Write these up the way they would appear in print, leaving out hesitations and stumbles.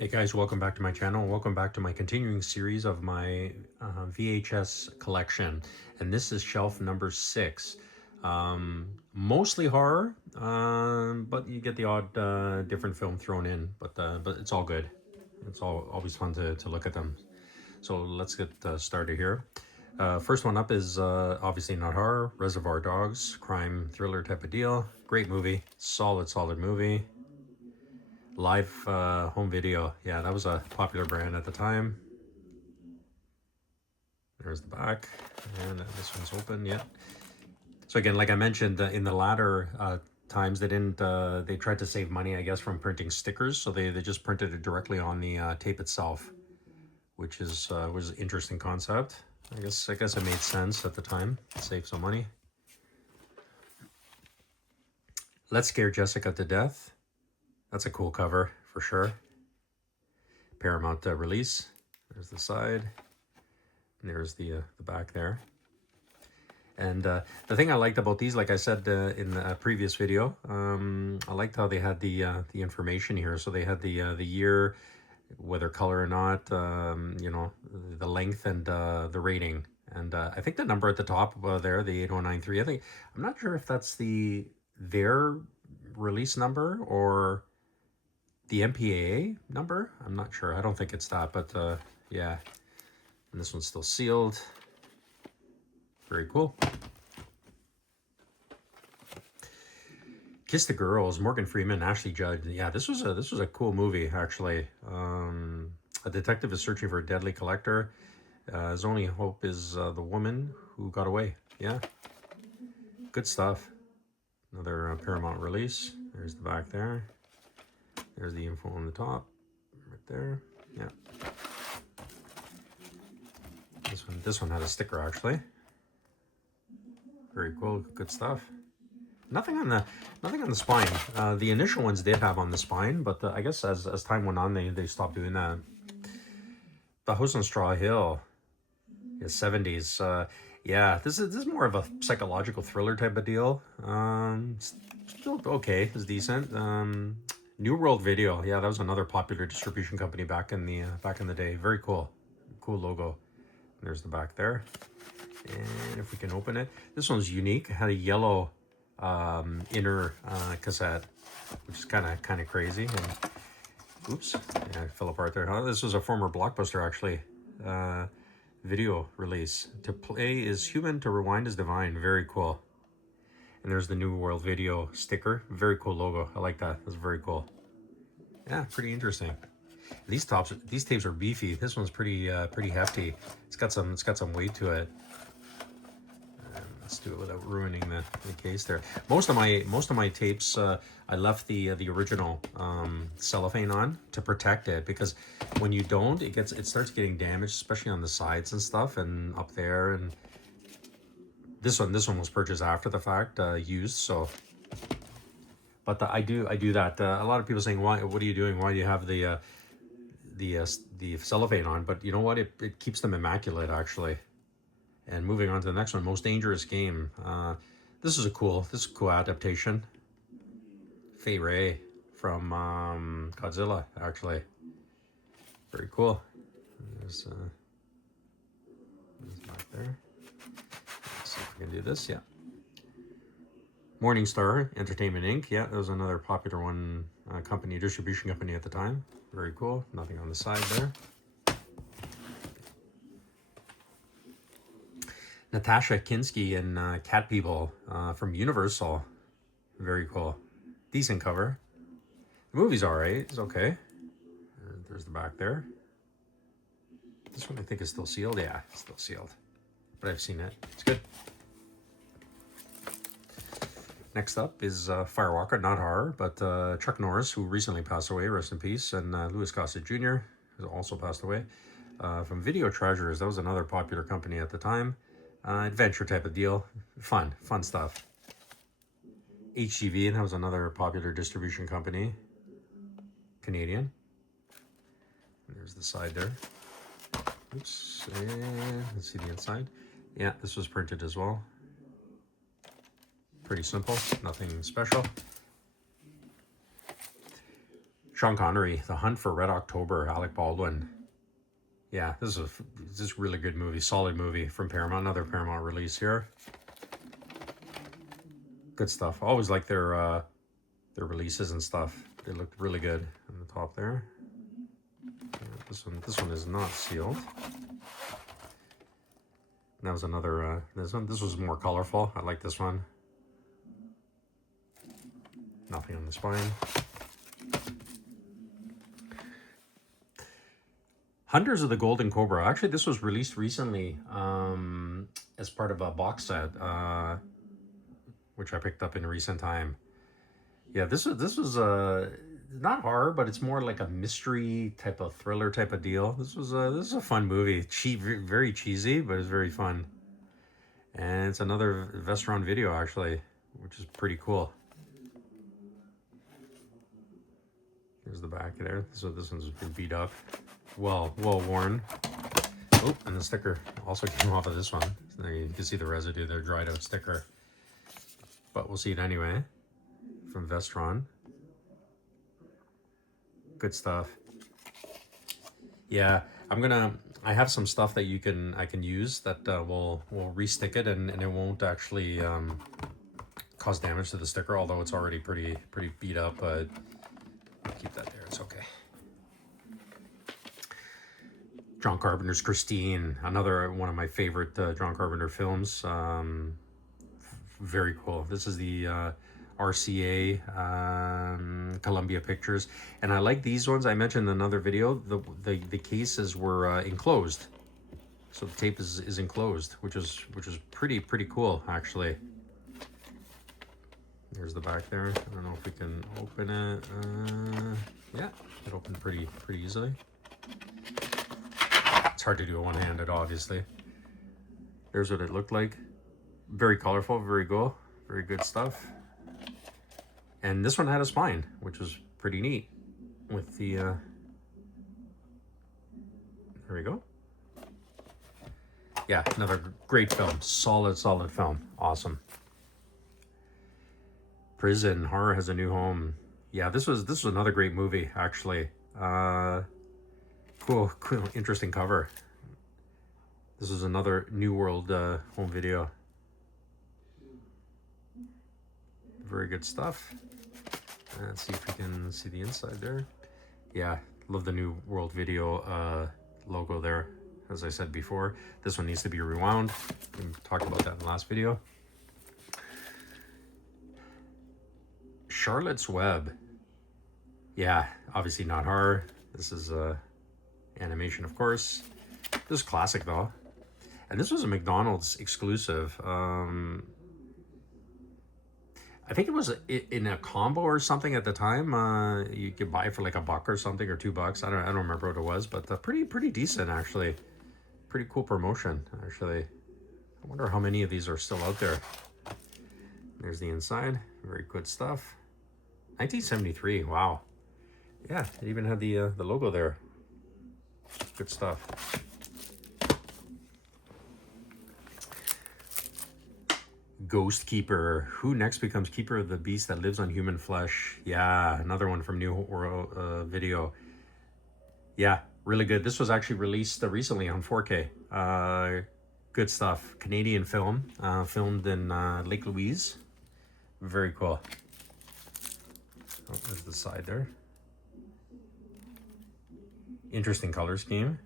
Hey guys, welcome back to my channel. Welcome back to my continuing series of my VHS collection. And this is shelf number 6. Mostly horror, but you get the odd different film thrown in. But it's all good. It's always fun to look at them. So let's get started here. First one up is obviously not horror. Reservoir Dogs, crime thriller type of deal. Great movie. Solid movie. Live home video. Yeah, that was a popular brand at the time. There's the back. And this one's open. Yeah. So again, like I mentioned, in the latter times, they tried to save money, I guess, from printing stickers. So they just printed it directly on the tape itself, which was an interesting concept. I guess it made sense at the time. Save some money. Let's Scare Jessica to Death. That's a cool cover for sure. Paramount release. There's the side. And there's the back there. And the thing I liked about these, like I said in the previous video, I liked how they had the information here. So they had the year, whether color or not, you know, the length and the rating. And I think the number at the top there, the 8093, I'm not sure if that's their release number or the MPAA number. I'm not sure. I don't think it's that, but yeah. And this one's still sealed. Very cool. Kiss the Girls, Morgan Freeman, Ashley Judd. Yeah, this was a cool movie actually. A detective is searching for a deadly collector. His only hope is the woman who got away. Yeah, good stuff. Another Paramount release. There's the back there. There's the info on the top, right there. Yeah. This one had a sticker actually. Very cool, good stuff. Nothing on the spine. The initial ones did have on the spine, but I guess as time went on, they stopped doing that. The House on Straw Hill, yeah, 70s. Yeah, this is more of a psychological thriller type of deal. Still okay, it's decent. New World Video, yeah, that was another popular distribution company back in the day. Very cool, cool logo. There's the back there, and if we can open it, this one's unique. It had a yellow inner cassette, which is kind of crazy. And oops, yeah, it fell apart there. This was a former Blockbuster actually video release. To play is human, to rewind is divine. Very cool. And there's the New World Video sticker. Very cool logo. I like that. That's very cool. Yeah, pretty interesting. These tapes are beefy. This one's pretty hefty. It's got some weight to it. Let's do it without ruining the case there. Most of my tapes, I left the original cellophane on to protect it, because when you don't, it starts getting damaged, especially on the sides and stuff and up there. And this one was purchased after the fact, used. So, but I do that. A lot of people saying, why? What are you doing? Why do you have the cellophane on? But you know what? It keeps them immaculate actually. And moving on to the next one, Most Dangerous Game. This is a cool adaptation. Fay Ray from Godzilla, actually. Very cool. There's back there. Let's see if we can do this. Yeah. Morningstar Entertainment Inc. Yeah, that was another popular one, distribution company at the time. Very cool. Nothing on the side there. Natasha Kinski and Cat People from Universal. Very cool. Decent cover. The movie's alright. It's okay. There's the back there. This one I think is still sealed. Yeah, it's still sealed. But I've seen it. It's good. Next up is Firewalker, not horror, but Chuck Norris, who recently passed away, rest in peace, and Louis Gossett Jr., who also passed away. From Video Treasures, that was another popular company at the time. Adventure type of deal. Fun stuff. HGV, that was another popular distribution company. Canadian. And there's the side there. Oops. And let's see the inside. Yeah, this was printed as well. Pretty simple. Nothing special. Sean Connery, The Hunt for Red October, Alec Baldwin. Yeah, this is a really good movie, solid movie from Paramount. Another Paramount release here. Good stuff. Always like their releases and stuff. They look really good on the top there. Yeah, this one is not sealed. That was another this was more colorful. I like this one. Nothing on the spine. Hunters of the Golden Cobra. Actually, this was released recently as part of a box set, which I picked up in recent time. Yeah, this was not horror, but it's more like a mystery type of thriller type of deal. This is a fun movie. Very cheesy, but it's very fun. And it's another Vestron video actually, which is pretty cool. Here's the back there. So this one's been beat up, well worn. Oh, and the sticker also came off of this one. So there you can see the residue there, dried out sticker. But we'll see it anyway. From Vestron. Good stuff. Yeah, I have some stuff that I can use that will re-stick it, and it won't actually cause damage to the sticker, although it's already pretty beat up, but keep that there, it's okay. John Carpenter's Christine, another one of my favorite John Carpenter films. Very cool. This is the RCA Columbia Pictures, and I like these ones. I mentioned in another video the cases were enclosed, so the tape is enclosed, which is pretty cool actually. There's the back there. I don't know if we can open it. Yeah, it opened pretty easily. It's hard to do it one-handed, obviously. There's what it looked like. Very colorful, very good stuff. And this one had a spine, which was pretty neat. With the there we go. Yeah, another great film. Solid film. Awesome. Prison Horror Has a New Home. Yeah, this was another great movie actually. Cool, interesting cover. This is another New World home video. Very good stuff. Let's see if we can see the inside there. Yeah, love the New World Video logo there. As I said before, this one needs to be rewound. We talked about that in the last video. Charlotte's Web. Yeah, obviously not horror. This is animation, of course. This is classic though. And this was a McDonald's exclusive. I think it was in a combo or something at the time. You could buy it for like $1 or something, or $2. I don't remember what it was, but pretty decent actually. Pretty cool promotion actually. I wonder how many of these are still out there. There's the inside. Very good stuff. 1973. Wow. Yeah, it even had the logo there. Good stuff. Ghost Keeper. Who next becomes keeper of the beast that lives on human flesh? Yeah, another one from New World Video. Yeah, really good. This was actually released recently on 4K. Good stuff. Canadian film, filmed in Lake Louise. Very cool. Oh, there's the side there. Interesting color scheme.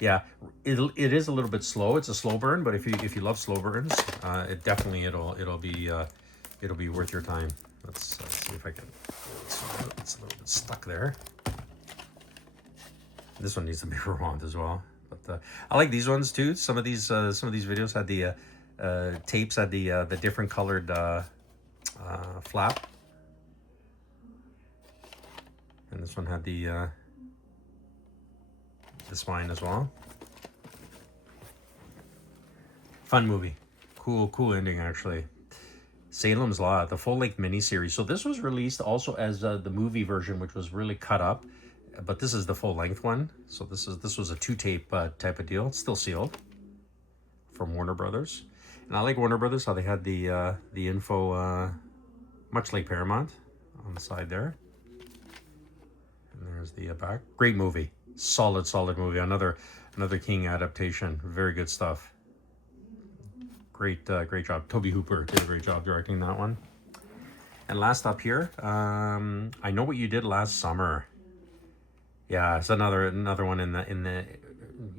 Yeah, it is a little bit slow. It's a slow burn, but if you love slow burns, it definitely it'll be worth your time. Let's see if I can. It's a little bit stuck there. This one needs to be rewound as well. But I like these ones too. Some of these videos had the tapes had the different colored flap, and this one had the spine as well. Fun movie. Cool ending actually. Salem's Lot, the full-length miniseries. So this was released also as the movie version, which was really cut up, but this is the full-length one. So this was a 2-tape type of deal. It's still sealed from Warner Brothers, and I like Warner Brothers how they had the info, much like Paramount, on the side there. There's the back. Great movie. Solid movie. Another King adaptation. Very good stuff. Great job. Toby Hooper did a great job directing that one. And last up here, I Know What You Did Last Summer. Yeah, it's another one in the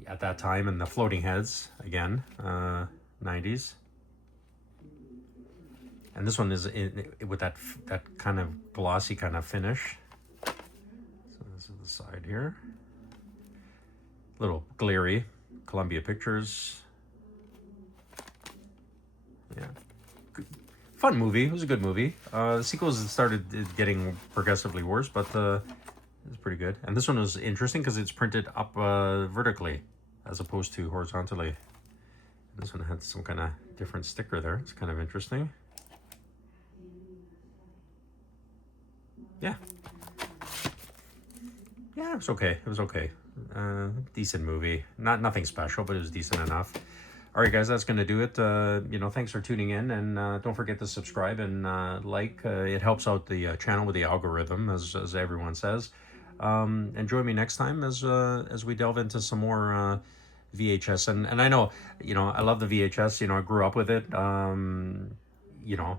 at that time in the Floating Heads again, 90s. And this one is with that kind of glossy kind of finish. So this is the side here. Little glary. Columbia Pictures. Yeah. Fun movie. It was a good movie. The sequels started getting progressively worse, but it's pretty good. And this one was interesting because it's printed up vertically as opposed to horizontally. This one had some kind of different sticker there. It's kind of interesting. Yeah. Yeah, it was okay. It was okay. Decent movie. Nothing special, but it was decent enough. All right, guys, that's going to do it. Thanks for tuning in, and don't forget to subscribe and like. It helps out the channel with the algorithm, as everyone says. And join me next time as we delve into some more VHS. And I know, I love the VHS. I grew up with it.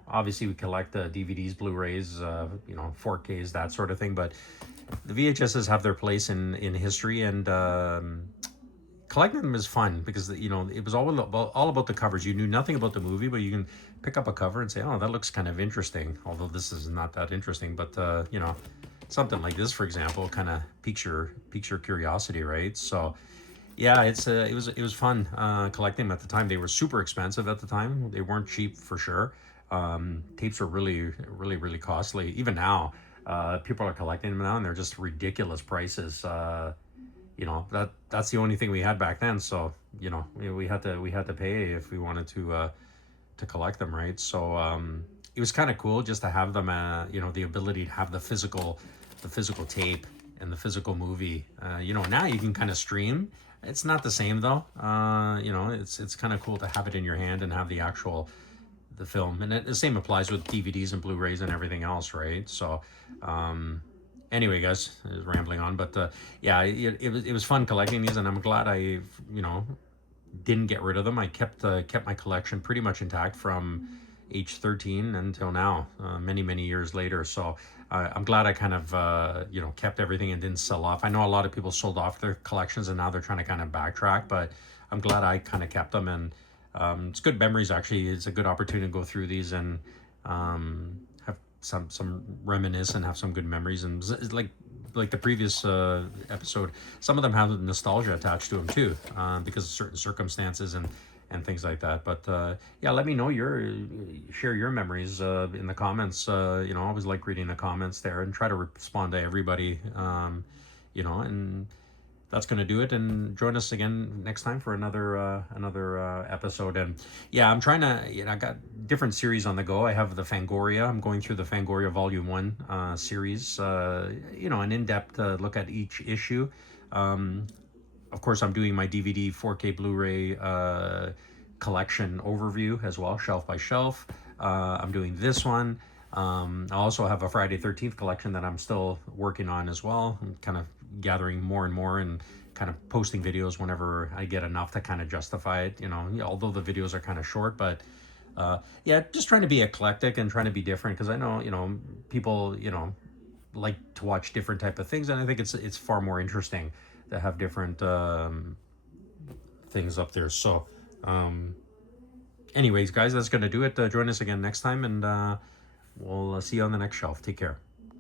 Obviously we collect DVDs, Blu-rays, 4Ks, that sort of thing. But the VHSs have their place in history, and collecting them is fun because it was all about the covers. You knew nothing about the movie, but you can pick up a cover and say, oh, that looks kind of interesting. Although this is not that interesting, but something like this, for example, kind of piques your curiosity, right? So yeah, it was fun collecting them at the time. They were super expensive at the time. They weren't cheap for sure. Tapes were really costly. Even now, people are collecting them now, and they're just ridiculous prices. That's the only thing we had back then. So we had to pay if we wanted to collect them, right? So it was kind of cool just to have them. The ability to have the physical tape and the physical movie. Now you can kind of stream. It's not the same though. It's kind of cool to have it in your hand and have the film. And the same applies with DVDs and Blu-rays and everything else, right? So anyway, guys, I was rambling on, but yeah, it was fun collecting these, and I'm glad I didn't get rid of them. I kept my collection pretty much intact from age 13 until now, many years later. So I'm glad I kind of kept everything and didn't sell off. I know a lot of people sold off their collections and now they're trying to kind of backtrack, but I'm glad I kind of kept them, and it's good memories. Actually, it's a good opportunity to go through these and have some reminisce and have some good memories. And like the previous episode, some of them have nostalgia attached to them too, because of certain circumstances and things like that. But yeah, let me know share your memories in the comments. I always like reading the comments there and try to respond to everybody. And that's going to do it. And join us again next time for another episode. And yeah, I'm trying to, I got different series on the go. I have the Fangoria. I'm going through the Fangoria Volume 1 series, an in-depth look at each issue. Of course, I'm doing my DVD 4K Blu-ray collection overview as well, shelf by shelf. I'm doing this one. I also have a Friday 13th collection that I'm still working on as well. I'm kind of gathering more and more and kind of posting videos whenever I get enough to kind of justify it, although the videos are kind of short. But yeah, just trying to be eclectic and trying to be different, because I know, people, like to watch different type of things, and I think it's far more interesting to have different things up there. So anyways, guys, that's going to do it. Join us again next time, and we'll see you on the next shelf. Take care.